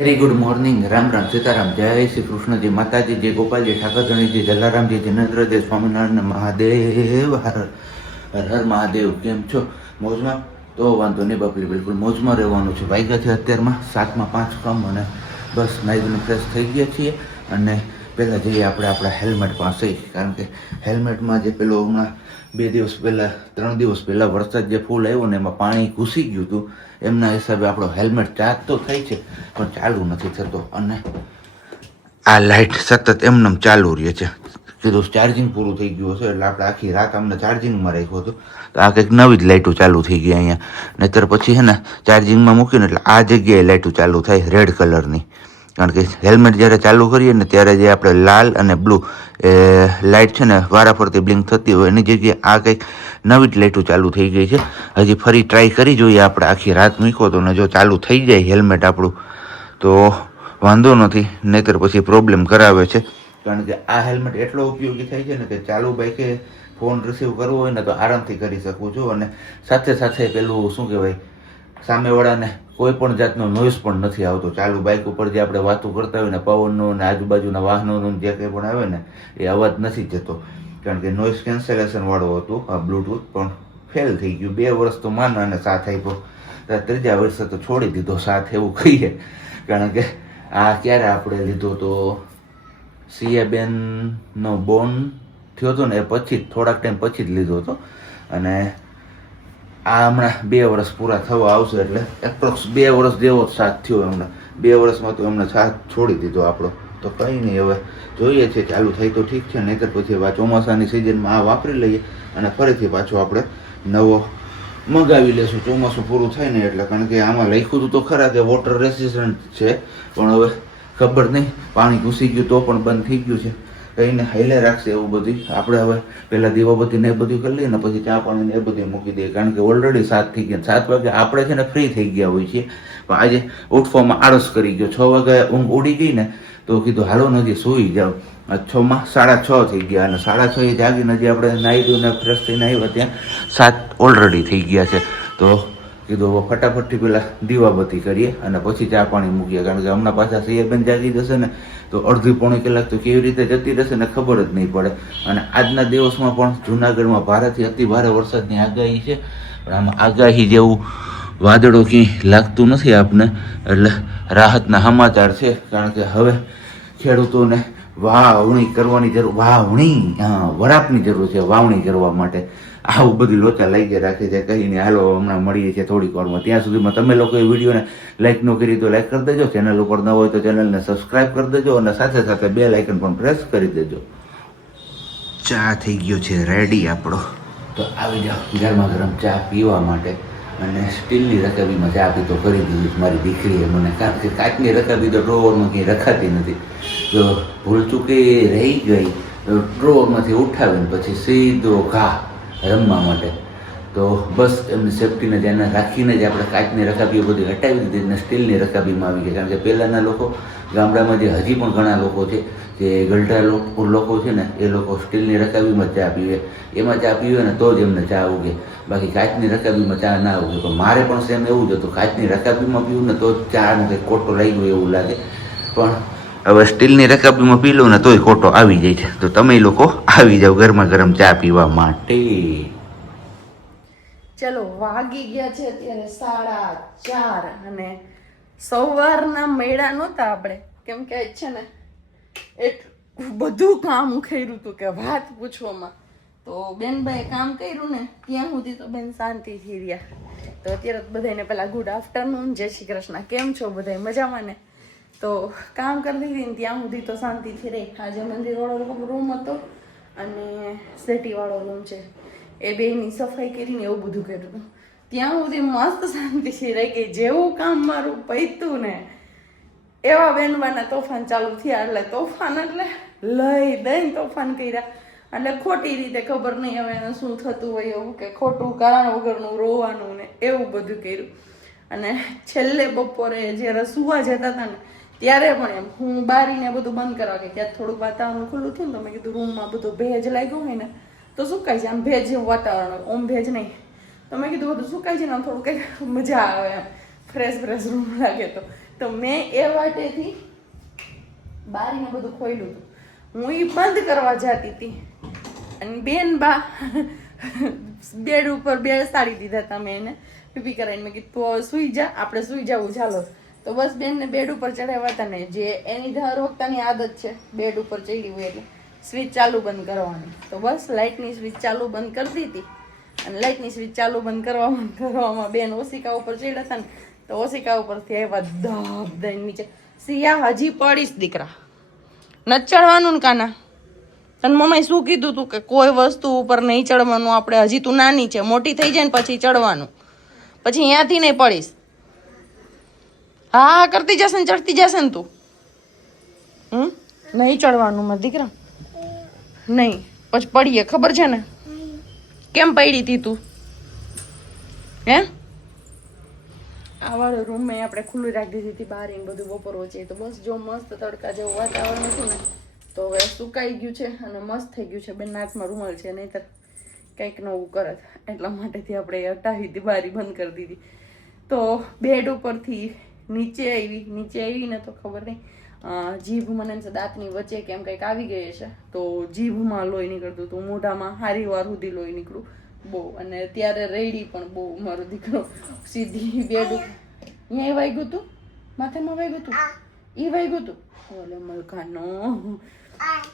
Very good morning. Ram Ram, Sitaram, જય શ્રી કૃષ્ણજી, માતાજી, જય ગોપાલજી, ઠાકરધણીજી, જલારામજી, જિનેન્દ્રજી, સ્વામિનારાયણ મહાદેવ, હર હર હર મહાદેવ. કેમ છો? મોજમાં? તો વાંધો નહીં બાપલી, બિલકુલ મોજમાં રહેવાનું છે. વાગ્યા છે અત્યારમાં 7:05 કામ, અને બસ નાઈને ફ્રેશ થઈ ગયા છીએ. અને પહેલાં જઈએ આપણે આપણા હેલ્મેટ પાસે, કારણ કે હેલ્મેટમાં જે પેલો હમણાં 2 દિવસ પહેલાં 3 દિવસ પહેલાં વરસાદ જે ફૂલ આવ્યો ને એમાં પાણી ઘૂસી ગયું હતું. એમના હિસાબે આપણો હેલ્મેટ ચાર્જ તો થાય છે પણ ચાલુ નથી થતો, અને આ લાઇટ સતત એમનેમ ચાલુ રહે છે. કીધું ચાર્જિંગ પૂરું થઈ ગયું હશે એટલે આપણે આખી રાત અમને ચાર્જિંગમાં રાખ્યું હતું. તો આ કંઈક નવી જ લાઇટો ચાલુ થઈ ગઈ અહીંયા. નહીંતર પછી છે ને ચાર્જિંગમાં મૂકીને એટલે આ જગ્યાએ લાઇટો ચાલુ થાય રેડ કલરની. કારણ કે હેલ્મેટ જ્યારે ચાલુ કરીએ ને ત્યારે જે આપણે લાલ અને બ્લુ લાઇટ છે ને વારાફરતી બ્લિંક થતી હોય એની જગ્યાએ આ કંઈક નવી જ લાઇટો ચાલુ થઈ ગઈ છે. હજી ફરી ટ્રાય કરી જોઈએ આપણે. આખી રાત મૂક્યો તો ને જો ચાલુ થઈ જાય હેલ્મેટ આપણું તો વાંધો નથી, નહીંતર પછી પ્રોબ્લેમ કરાવે છે. કારણ કે આ હેલ્મેટ એટલો ઉપયોગી થાય છે ને કે ચાલુ બાઇકે ફોન રિસીવ કરવો હોય ને તો આરામથી કરી શકું છું. અને સાથે સાથે પેલું શું કહેવાય, સામેવાળાને કોઈ પણ જાતનો નોઇઝ પણ નથી આવતો. ચાલુ બાઇક ઉપર જે આપણે વાતો કરતા હોય ને પવનનો ને આજુબાજુના વાહનોનો જે કંઈ પણ આવે ને એ અવાજ નથી જતો. કારણ કે નોઇઝ કેન્સલેશન વાળું હતું આ બ્લૂટૂથ, પણ ફેલ થઈ ગયું. 2 વર્ષ તો માન અને સાથ આપ્યો, ત્રીજા વર્ષે તો છોડી દીધો સાથ એવું કહીએ. કારણ કે આ ક્યારે આપણે લીધો તો સિયાબેનનો બોન થયો હતો ને એ પછી થોડાક ટાઈમ પછી જ લીધો હતો. અને આ હમણાં 2 વર્ષ પૂરા થવા આવશે એટલે એપ્રોક્સ 2 વર્ષ જેવો જ સાથ થયો હમણાં. 2 વર્ષમાં તો એમને સાથ છોડી દીધો આપણો. તો કંઈ નહીં, હવે જોઈએ છે ચાલુ થાય તો ઠીક છે, નહીંતર પછી હવે ચોમાસાની સિઝનમાં આ વાપરી લઈએ અને ફરીથી પાછો આપણે નવો મંગાવી લેશું ચોમાસું પૂરું થાય ને એટલે. કારણ કે આમાં લખ્યું તો ખરા કે વોટર રેસિસ્ટન્ટ છે, પણ હવે ખબર નહીં, પાણી ઘૂસી ગયું તો પણ બંધ થઈ ગયું છે. કહીને હાઈલે રાખશે એવું બધું. આપણે હવે પહેલાં દીવાબત્તીને એ બધું કરી લઈએ ને પછી ચા પાણીને એ બધું મૂકી દઈએ. કારણ કે ઓલરેડી 7 થઈ ગયા. 7 વાગે આપણે છે ને ફ્રી થઈ ગયા હોય છીએ, પણ આજે ઉઠવામાં આળસ કરી ગયો. 6 વાગે ઊંઘ ઉડી ગઈ ને તો કીધું હાલો નથી સૂઈ જાઓ. 6માં 6:30 થઈ ગયા, અને 6:30 જાગીને હજી આપણે નાહી ધોઈને ફ્રેશ થઈને આવ્યા ત્યાં 7 ઓલરેડી થઈ ગયા છે. તો કીધું હવે ફટાફટથી પહેલાં દીવાબત્તી કરીએ અને પછી ચા પાણી મૂકીએ. કારણ કે હમણાં પાછા સૈયદબેન જાગી જશે ને તો અડધી પોણી કલાક તો કેવી રીતે જતી રહેશે ને ખબર જ નહીં પડે. અને આજના દિવસમાં પણ જૂનાગઢમાં ભારેથી અતિ ભારે વરસાદની આગાહી છે, પણ આમાં આગાહી જેવું વાદળો ક્યાંય લાગતું નથી આપને, એટલે રાહતના સમાચાર છે. કારણ કે હવે ખેડૂતોને વાવણી કરવાની જરૂર, વરાપની જરૂર છે વાવણી કરવા માટે. આવું બધી લોચા લાગી રાખે છે. કહીને હાલો હમણાં મળીએ છીએ થોડીક વારમાં. ત્યાં સુધીમાં તમે લોકો એ વિડીયોને લાઈક ન કરી તો લાઈક કરી દેજો, ચેનલ ઉપર ન હોય તો ચેનલને સબસ્ક્રાઈબ કરી દેજો, અને સાથે સાથે બેલ આઇકન પણ પ્રેસ કરી દેજો. ચા થઈ ગયો છે રેડી આપણો, તો આવી જાઓ ગરમા ગરમ ચા પીવા માટે. અને સ્ટીલની રકાબીમાં ચા પીતો કરી દીધી મારી દીકરીએ મને, કારણ કે કાચની રકાબી તો ડ્રોવરમાં કંઈ રખાતી નથી. જો ભૂલ ચૂકી રહી ગઈ તો ડ્રોવરમાંથી ઉઠાવીને પછી સીધો ઘા રમવા માટે. તો બસ એમની સેફટીને ધ્યાને રાખીને જ આપણે કાચની રકાબીઓ બધી હટાવી દીધી અને સ્ટીલની રકાબીમાં આવી ગઈ. કારણ કે પહેલાંના લોકો ગામડામાં જે હજી પણ ઘણા લોકો છે જે ગલઢા લોકો છે ને એ લોકો સ્ટીલની રકાબીમાં ચા પીવે. એમાં ચા પીવે ને તો જ એમને ચા ઉગે, બાકી કાચની રકાબીમાં ચા ના ઉગે. પણ મારે પણ સેમ એવું જ હતું, કાચની રકાબીમાં પીવું ને તો જ ચાનો કંઈક કોટો લાગ્યો એવું લાગે. પણ હવે સ્ટીલની રકાબીમાં પી લઉં ને તોય કોટો આવી જાય છે. તો તમે લોકો આવી જાઓ ગરમા ગરમ ચા પીવા માટે. ચલો વાગી ગયા છે અત્યારે 4:30, અને સવારના મેળા નહોતા આપણે, કેમ કે છે ને એટલું બધું કામ ઉખેર્યું હતું કે વાત પૂછવામાં. તો બેનભાઈ કામ કર્યું ને ત્યાં સુધી તો બેન શાંતિથી રહ્યા. તો અત્યારે બધાને પહેલા ગુડ આફ્ટરનૂન, જય શ્રી કૃષ્ણ, કેમ છો બધા મજામાં ને? તો કામ કરી દીધી ને ત્યાં સુધી તો શાંતિથી રહી. આજે મંદિરવાળો રૂમ હતો અને સેટીવાળો રૂમ છે એ બેની સફાઈ કરીને એવું બધું કર્યું હતું. ત્યાં સુધી મસ્ત શાંતિથી રહી ગઈ. જેવું કામ મારું પૈતું ને એવા બેનવાના તોફાન ચાલુ થયા. એટલે તોફાન એટલે લઈ દઈને તોફાન કર્યા. એટલે ખોટી રીતે ખબર નહીં હવે એને શું થતું હોય એવું, કે ખોટું કારણ વગરનું રોવાનું ને એવું બધું કર્યું. અને છેલ્લે બપોરે જ્યારે સુવા જતા હતા ને ત્યારે પણ એમ હું બારીને બધું બંધ કરવા ગઈ, ત્યાં થોડુંક વાતાવરણ ખુલ્લું થયું ને તો મેં કીધું રૂમમાં બધું ભેજ લાગ્યું હોય ને તો સુકાઈ જાય, આમ ભેજ જેવું વાતાવરણ હોય, ઓમ ભેજ નહીં. તો મેં કીધું બધું સુકાઈ જાય ને થોડું કંઈક મજા આવે, એમ ફ્રેશ રૂમ લાગે. તો તો મેં એ વાટેથી બારીને બધું ખોલ્યું હતું. હું એ બંધ કરવા જતી હતી અને બેન બા બેડ ઉપર બેસાડી દીધા તમે એને પીપી કરાવીને. મેં કીધું તું હવે સુઈ જા, આપણે સુઈ જવું ચાલો. તો બસ બેનને બેડ ઉપર ચડાવ્યા હતા ને, જે એની દર વખતની આદત છે બેડ ઉપર ચડી હોય એટલે સ્વિચ ચાલુ બંધ કરવાની. તો બસ લાઇટની સ્વિચ ચાલુ બંધ કરી દીધી અને લાઇટની સ્વિચ ચાલુ બંધ કરવામાં બેન ઓશિકા ઉપર ચડ્યા હતા ને, તો ઓશિકા ઉપરથી આવ્યા ધબ દઈને નીચે. સિયા હજી પડીશ દીકરા, નથી ચડવાનું ને કાના. તને મમ્માએ શું કીધું તું કે કોઈ વસ્તુ ઉપર નહીં ચડવાનું આપણે, હજી તું નાની છે, મોટી થઈ જાય ને પછી ચડવાનું, પછી અહીંયાથી નહીં પડીશ. હા કરતી જશે ને ચડતી જશે ને તું. નહીં ચડવાનું મારા દીકરા, નહીં પછી પડીએ, ખબર છે ને? કેમ પડી હતી તું? હે આ વાળો રૂમ મેં આપણે ખુલ્લું રાખી દીધી હતી, બહાર એને બધું બપોર વચ્ચે. તો બસ જો મસ્ત તડકા જેવું વાતાવરણ હતું ને, તો હવે સુકાઈ ગયું છે અને મસ્ત થઈ ગયું છે. બેન નાકમાં રૂમાલ છે, નહીંતર કંઈક નવું કરત, એટલા માટેથી આપણે હટાવી દીધી, બારી બંધ કરી દીધી. તો બેડ ઉપરથી નીચે આવી ને તો ખબર નહીં જીભ મને એમ છે દાંતની વચ્ચે કેમ કંઈક આવી ગઈ છે, તો જીભમાં લોહી નીકળતું હતું, મોઢામાં હારી વાર સુધી લોહી નીકળ્યું બહુ. અને ત્યારે રેડી પણ બહુ, મારો દીકરો સીધી બેડ અહીંયા વાગ્યું હતું, માથામાં વાગ્યું હતું, એ વાગ્યું હતું ઓલે મલકાનો.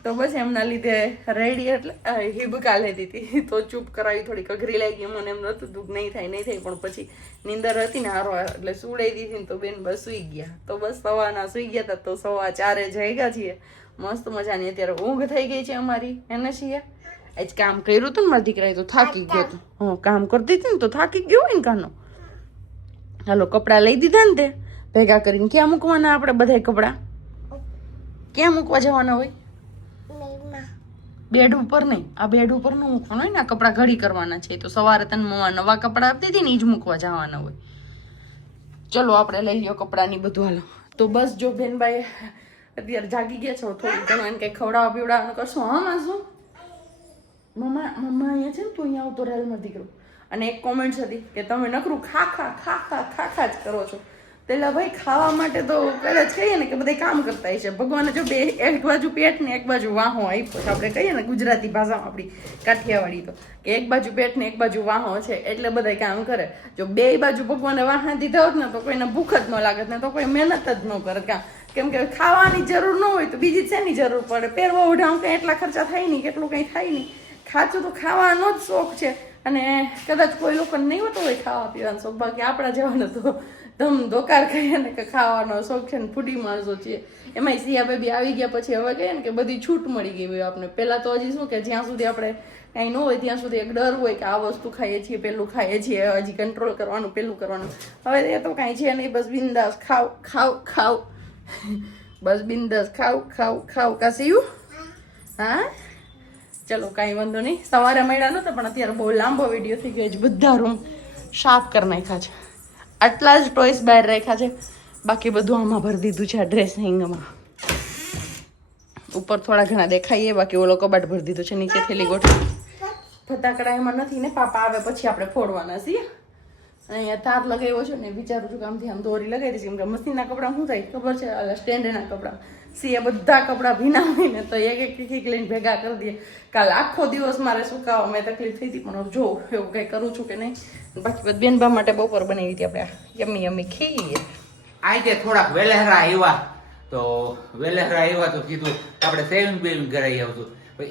તો બસ એમના લીધે રેડી એટલે હિબકા લેતી હતી, તો ચૂપ કરાવી, થોડીક અઘરી લાગી. મને એમ નતું દુઃખ નહીં થાય, પણ પછી નીંદર હતી ને હારો એટલે સુડાઈ દીધી ને તો બેન બસ સુઈ ગયા. તો બસ સવારના સુઈ ગયા હતા, તો 4:15 જાગ્યા છીએ મસ્ત મજાની. અત્યારે ઊંઘ થઈ ગઈ છે અમારી. એને છીએ આજ કામ કર્યું હતું ને મારા દીકરાએ, તો થાકી ગયો હતો. હું કામ કરતી હતી ને તો થાકી ગયો હોય ને કાનો. હાલો કપડાં લઈ દીધા ને તે ભેગા કરીને. ક્યાં મૂકવાના આપણે બધા કપડાં? ક્યાં મૂકવા જવાના હોય? બેડ ઉપર નહીં, આ બેડ ઉપર ન મૂકવાનું હોય ને, આ કપડાં ઘડી કરવાના છે. તો સવારે તને મમ્મા નવા કપડાં આપતી હતી ને, એ જ મૂકવા જવાના હોય. ચલો આપણે લઈ લ્યો કપડાની બધું. હાલો તો બસ જો બેનભાઈ અત્યારે જાગી ગયા છો, થોડું ઘણું એને કંઈ ખવડાવવા પીવડાવવાનું કરશું. હા માં શું મમ્મા અહીંયા છે ને, તું અહીંયા આવતો રેલમાં દીકરો. અને એક કોમેન્ટ હતી કે તમે નકરું ખા જ કરો છો. પેલા ભાઈ ખાવા માટે તો કદાચ કહીએ ને કે બધા કામ કરતા હોય છે. ભગવાને જો એક બાજુ પેટ ને એક બાજુ વાહો આપ્યો છે. આપણે કહીએ ને ગુજરાતી ભાષામાં આપણી કાઠિયાવાડી, તો કે એક બાજુ પેટ ને એક બાજુ વાહો છે, એટલે બધા કામ કરે. જો બે બાજુ ભગવાને વાહા દીધા હોત ને તો કોઈને ભૂખ જ ન લાગત ને, તો કોઈ મહેનત જ ન કરે. કેમ કે ખાવાની જરૂર ન હોય તો બીજી શેની જરૂર પડે? પહેરવા ઓઢાવું કંઈ એટલા ખર્ચા થાય નહીં, કેટલું કંઈ થાય નહીં. ખાચું તો ખાવાનો જ શોખ છે. અને કદાચ કોઈ લોકોને નહીં હોતો હોય ખાવા પીવાનો શોખ, બાકી આપણા જવાનો તો ધમ ધોકાર કહીએ ને કે ખાવાનો શોખ છે ને, ફૂટી માણસો છીએ. એમાંય સિયા બેબી આવી ગયા પછી હવે કહીએ ને કે બધી છૂટ મળી ગઈ હોય આપણે. પહેલાં તો હજી શું કે જ્યાં સુધી આપણે કાંઈ ન હોય ત્યાં સુધી એક ડર હોય કે આ વસ્તુ ખાઈએ છીએ, પેલું ખાઈએ છીએ, હજી કંટ્રોલ કરવાનું, પેલું કરવાનું. હવે એ તો કાંઈ છે નહીં, બસ બિંદાસ ખાવ બસ બિંદાસ ખાવ કાશીયું. હા ચલો કાંઈ વાંધો નહીં. સવારે મળ્યા નહોતા પણ અત્યારે બહુ લાંબો વિડીયો થઈ ગયો છે. બધા રૂમ સાફ કરી નાખ્યા છે, આટલા જ ટોયસ બહાર રાખ્યા છે, બાકી બધું આમાં ભરી દીધું છે. આ ડ્રેસિંગમાં ઉપર થોડા ઘણા દેખાઈએ, બાકી ઓલો કબાટ ભરી દીધું છે. નીચે થેલી ગોઠવી. ફટાકડા એમાં નથી ને, પાપા આવે પછી આપણે ફોડવાના છીએ. અહીંયા તાર લગાવ્યો છે ને, વિચારું છું કે આમથી આમ દોરી લગાવી દઈશ. કેમ કે મશીનના કપડાં શું થાય ખબર છે, સ્ટેન્ડના કપડાં સિયા બધા કપડાં ભીના હોય ને તો એક લઈને ભેગા કરી દઈએ. કાલ આખો દિવસ મારે સુકાવા મેં તકલીફ થઈ હતી, પણ જોઉં એવું કંઈ કરું છું કે નહીં. બાકી બેનબા માટે બપોર બનાવી હતી આપણે યમી ખીર. આજે થોડાક વેલેહરા આવ્યા, તો વેલેહરા આવ્યા તો કીધું આપણે સેવિંગ બેવિંગ કરાવી આવતું.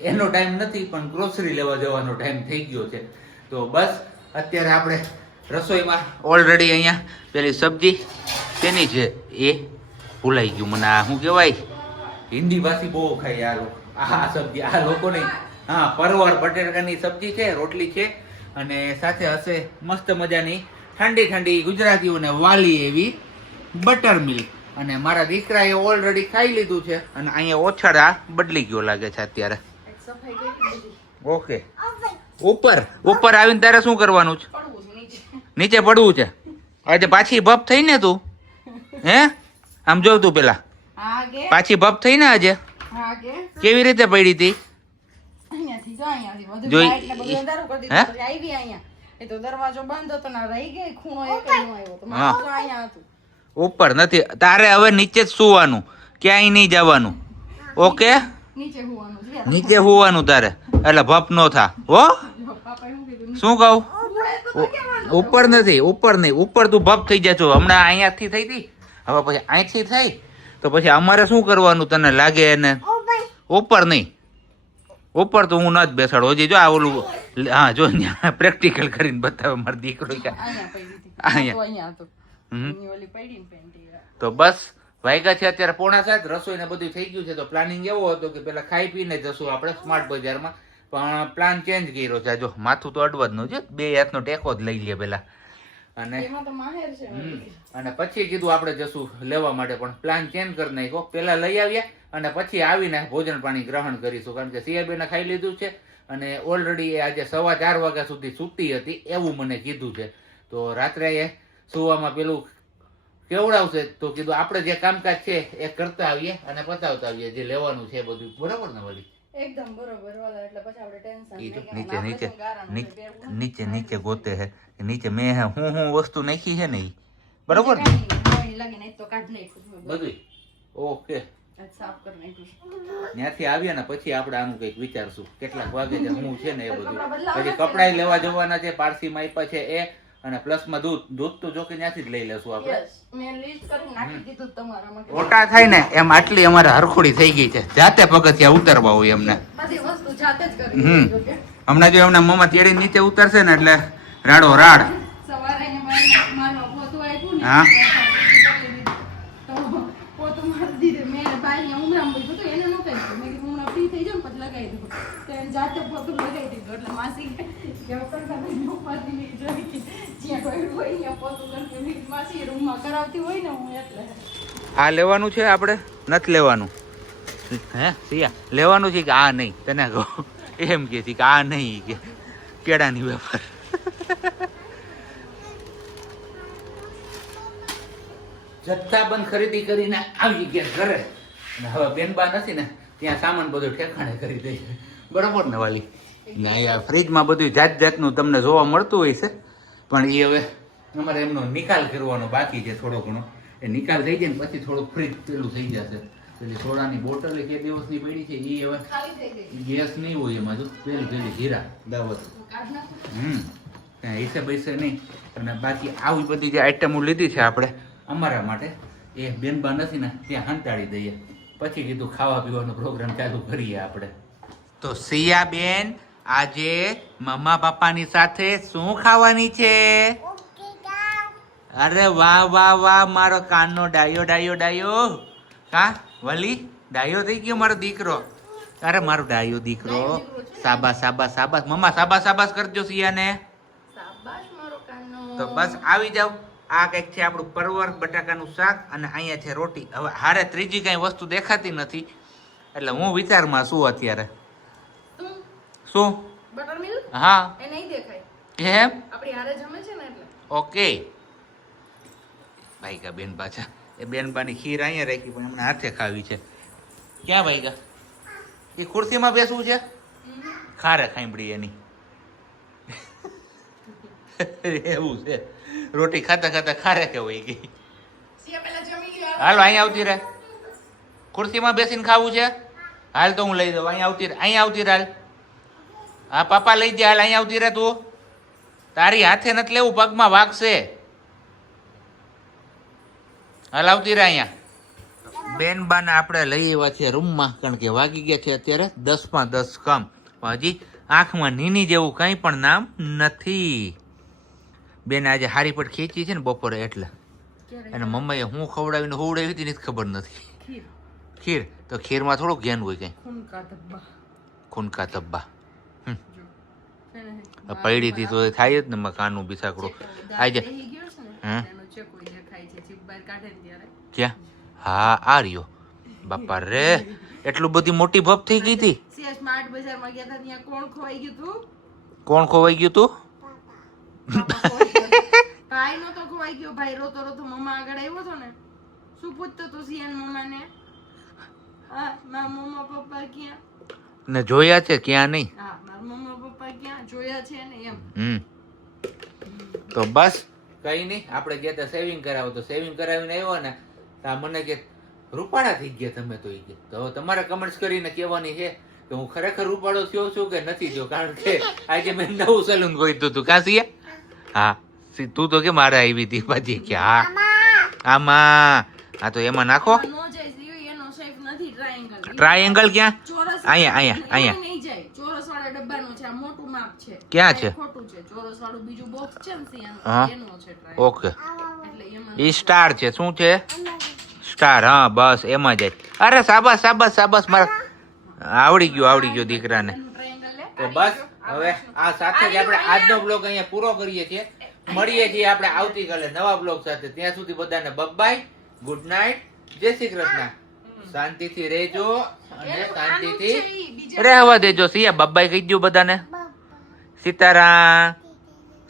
એનો ટાઈમ નથી, પણ ગ્રોસરી લેવા જવાનો ટાઈમ થઈ ગયો છે. તો બસ અત્યારે આપણે રસોઈમાં ઓલરેડી અહીંયા પેલી સબ્જી તેની છે એ ભૂલાઈ ગયું મને. આ શું કહેવાય, હિન્દી ભાષી બહુ ખાય યાર આ સબ્જી આ લોકો નહીં. હા, પરવર બટેટાની સબ્જી છે, રોટલી છે, અને સાથે હશે મસ્ત મજાની ઠંડી ઠંડી ગુજરાતીઓને વાલી એવી બટર મિલ્ક. અને મારા દીકરાએ ઓલરેડી ખાઈ લીધું છે. અને અહીંયા ઓછાડા બદલી ગયો લાગે છે અત્યારે. ઓકે, ઉપર આવીને તારે શું કરવાનું છે? નીચે પડવું છે. આજે પાછી ભપ થઈ ને તું? હે આમ જોવ તું પેલા પાછી ભપ થઈ ને આજે? કેવી રીતે પડી હતી? દરવાજો બંધ હતો ને રહી ગઈ, ખૂણો એક આવ્યો તો અહીંયા હતું. ઉપર નથી, તારે હવે નીચે જ સુવાનું, ક્યાંય નહીં જવાનું. ઓકે, નીચે હોવાનું છે. નીચે હોવાનું તારે, એટલે ભપ નો થા હો. પાપાએ શું કીધું? શું કહું? તો કેવાનું? ઉપર નથી, ઉપર નહીં, ઉપર તું ભપ થઈ જશો. હમણાં અહીંયાથી થઈ હતી, હવે પછી અહીંથી થઈ તો પછી અમારે શું કરવાનું તને લાગે? એને ઉપર નહીં, ઉપર તો હું ન જ બેસાડો. હજી જો આ ઓલું, હા જો પ્રેક્ટિકલ કરીને બતાવે મારો દીકરો. અહીંયા પડી હતી. અહીંયા. તો અહીંયા હતો. એની ઓલી પડી ને પેન્ટી. તો બસ વાગ્યા છે અત્યારે 6:45. રસોઈ ને બધું થઈ ગયું છે. તો પ્લાનિંગ એવો હતો કે પેલા ખાઈ પીને જશું આપણે સ્માર્ટ બજારમાં, પણ પ્લાન ચેન્જ કર્યો છે. જો માથું તો અડવાનું છે, 2 હાથનો ટેકો જ લઈ લે પેલા, અને એમાં તો માહેર છે. અને પછી કીધું આપણે જશું લેવા માટે, પણ પ્લાન ચેન્જ કરી નાખ્યો. પેલા લઈ આવ્યા અને પછી આવીને ભોજન પાણી ગ્રહણ કરીશું, કારણ કે સિયાબેને ખાઈ લીધું છે અને ઓલરેડી આજે 4:15 વાગ્યા સુધી સૂતી હતી એવું મને કીધું છે. તો રાત્રે એ સુવામાં પેલું કેવડાવશે, તો કીધું આપણે જે કામકાજ છે એ કરતા આવીએ અને પતાવતા આવીએ, જે લેવાનું છે બધું. બરાબર ને વળી? એકદમ બરોબર વાલા. એટલે પછી આપણે ટેન્શન ઈ જો નહીં નીચે કરવાનું. નીચે આપણે શું નીચે ગારાનું નીચે નીચે ગોતે હે નીચે મેં હું વસ્તુ નાખી છે ને ઈ. બરાબર ને કાંઈ નહીં, મોયણી લાગી નહીં તો કાઢ નાખ્યું છે. બધું? ઓકે, આજ સાફ કરી નાખ્યું છે. ત્યાંથી આવ્યા ને પછી આપણે આનું કંઈક વિચારશું કેટલાક વાગે છે હું છે ને એ બધું. પછી કપડાય લેવા જવાના છે, પારસીમાં આપ્યા છે એ, અને પ્લસમાં દૂધ તો જો કે ત્યાંથી જ લઈ લેશું આપણે. Yes, મેં લિસ્ટ કરી નાખી દીધું તમારા માટે. ઓટા થાય ને એમ આટલી અમારે હરખોડી થઈ ગઈ છે, જાતે પગથિયા ઉતરવા હોય એમને. બધી વસ્તુ જાતે જ કરી જો કે. હમણાં જો એમના મમ્મા તેડી નીચે ઉતરશે ને એટલે રાડો રાડ. સવારે મારવા પોતું આપ્યું ને હા. તો પોતું મારી દીધું. મેં બાઈને ઉમરામ મૂક્યું તો એને નહોતું આપ્યું. મેં કીધું હમણાં ફ્રી થઈ જાઉં પછી લગાવી દઉં. તો એને જાતે પોતું લગાવી દીધું. એટલે માસી કે કેવું કરતા ભાઈ ઉપાધી નહીં જોઈ કે જ્યાં કોઈ હોય ત્યાં પોતું કરતી. મેં કીધું માસી રૂમમાં કરાવતી હોય ને હું એટલે. આ લેવાનું છે આપણે નથી લેવાનું? હે સિયા લેવાનું છે કે આ નહીં? તને કહું એમ કે છે કે આ નહીં, કે કેળાની વેપાર. જથ્થાબંધ ખરીદી કરીને આવી ગયા ઘરે, અને હવે બેનબા નથી ને ત્યાં સામાન બધું ઠેકાણે કરી દે છે. બરાબર ને વાલી? ના યાર, ફ્રીજમાં બધું જાત જાતનું તમને જોવા મળતું હોય છે, પણ એ હવે અમારે એમનો નિકાલ કરવાનો બાકી છે થોડો ઘણો. એ નિકાલ થઈ જાય ને પછી થોડું ફ્રીજ પેલું થઈ જશે. પેલી સોડાની બોટલ કે દિવસની પડી છે એ હવે ખાલી થઈ ગઈ. ગેસ નહીં હોય એમાં, જો પેલી જીરા દાવત. કાઢ નાખું. ત્યાં હિસાબ પૈસા નહીં. અને બાકી આવી બધી જે આઈટમો લીધી છે આપણે અમારા માટે, એ બેનબા નથી ને ત્યાં હંતાડી દઈએ, પછી કીધું ખાવા પીવાનો પ્રોગ્રામ ચાલુ કરીએ આપણે. તો સિયા બેન આજે મમ્મા પપ્પાની સાથે શું ખાવાની છે? અરે વાહ વાહ વાહ, મારો કાનનો ડાયો ડાયો ડાયો. કા વલી ડાયો થઈ ગયો મારો દીકરો? અરે મારો ડાયો દીકરો. સાબાસ સાબાસ સાબાસ. મમ્મા સાબાસ સાબાસ કરજો સિયાને. શાબાશ મારો કાનો. તો બસ આવી જાવ. આ કંઈક છે આપણું પરવર બટાકાનું શાક, અને અહીંયા છે રોટી. હવે હારે ત્રીજી કઈ વસ્તુ દેખાતી નથી, એટલે હું વિચારમાં છું અત્યારે. શું? Butter milk? હા. એ નહીં દેખાય. કેમ? આપણી હારે જમે છે ને એટલે. ઓકે. ભાઈ કા બેન પાછા એ બેનબાની ખીર અહીંયા રાખી, પણ એમને હાથે ખાવી છે. ક્યાં ભાઈ કા? એ ખુરશીમાં બેસવું છે? ખારે ખાંભળી એની. એવું છે. રોટી ખાતા ખાતા ખારે કે હોય ગઈ. સિયા પહેલા જમી લ્યો. હાલો અહીંયા આવતી રહે. ખુરશીમાં બેસીને ખાવું છે? હાલ તો હું લઈ દઉં. અહીંયા આવતી રહે, અહીંયા આવતી રહે. હા પાપા લઈ જાય. હાલ અહીંયા આવતી રહે તું. તારી હાથે નથી લેવું, પગમાં વાગશે. હાલ આવતી રહે અહીંયા. બેનબાને આપણે લઈ આવ્યા છીએ રૂમમાં, કારણ કે વાગી ગયા છે અત્યારે 10 માં 10 કામ. હજી આંખમાં નીની જેવું કંઈ પણ નામ નથી. બેન આજે હારી પટ ખેંચી છે ને બપોરે, એટલે અને મમ્મીએ હું ખવડાવીને હોવડાવી હતી નથી ખબર નથી. ખીર. ખીર તો ખીરમાં થોડુંક ઘેન હોય કઈ. ખૂનકા ધબ્બા. ખૂનકા તબ્બા. છે ને. પૈડી હતી તો થાય જ ને મકાનનું બિસાકડું. આજે બેહી ગયો છે ને હે? એનો ચેકો દેખાય છે. જીભ બહાર કાઢે ને ત્યારે. ક્યાં? હા આ રહ્યો. બાપા રે, એટલું બધી મોટી ભપ થઈ ગઈ હતી. સિયા સ્માર્ટ બજારમાં ગયા હતા ત્યાં કોણ ખોવાઈ ગયું તું? કોણ ખોવાઈ ગયું તું? પાપા ખોવાઈ ગયા. ભાઈ નો તો ખોવાઈ ગયો. ભાઈ રોતો રોતો મમ્મા આગળ આવ્યો હતો ને, શું પૂછતો તો સિયાન મમ્માને? હા મારા મમ્મા પપ્પા ક્યાં? ને જોયા છે ક્યાં નહીં. હા મારા મમ્મા પપ્પા ક્યાં? જોયા છે ને એમ. તો બસ કઈ નહીં, આપણે ગયા તા સેવિંગ કરાવો તો સેવિંગ કરાવીને આવ્યો ને તો આ મને કે રૂપાળા થઈ ગયા તમે તો. ઈ કે તો હવે તમારે કમેન્ટ્સ કરીને કહેવાની છે કે હું ખરેખર રૂપાળો થયો છું કે નથી થયો, કારણ કે આજે મેં નવું સલૂન ગોઈતું હતું. કાંસી હા તું તો કે મારે આવી હતી પાછી કે હા આમાં હા તો એમાં નાખો. નો જાય સીવી, એનો shape નથી triangle. ટ્રાયેંગલ ક્યાં? ચોરસ અહીંયા એમાં નહીં જાય. ચોરસ વાળા ડબ્બાનું છે, આ મોટું માપ છે. ક્યાં છે? આ ખોટું છે. ચોરસ વાળું બીજું બોક્સ છે ને સિયાનું, હા. એનો છે triangle. ઓકે એટલે એમાં ઈ સ્ટાર છે. શું છે? સ્ટાર. હા બસ એમાં જાય. અરે સાબાસ સાબાસ સાબાસ, મારા આવડી ગયો દીકરાને. એનું triangle લે. તો બસ હવે આ સાથે જ આપણે આજનો બ્લોગ અહીંયા પૂરો કરીએ છીએ. મળીએ છીએ આપણે આવતીકાલે નવા બ્લોગ સાથે. ત્યાં સુધી બધાને બાય, ગુડ નાઇટ, જય શ્રી કૃષ્ણ. શાંતિથી રહેજો અને શાંતિથી રહેવા દેજો. સિયા બાય કહી દો બધાને. સીતારામ.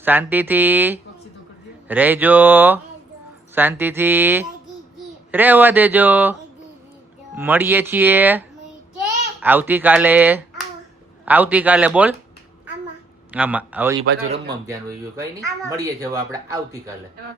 શાંતિથી રહેજો, શાંતિથી રહેવા દેજો. મળીએ છીએ આવતીકાલે બોલ. આમાં હવે ઈ પાછું રમવામાં ધ્યાન હોય. કઈ નહીં, મળીએ છીએ હવે આપણે આવતીકાલે.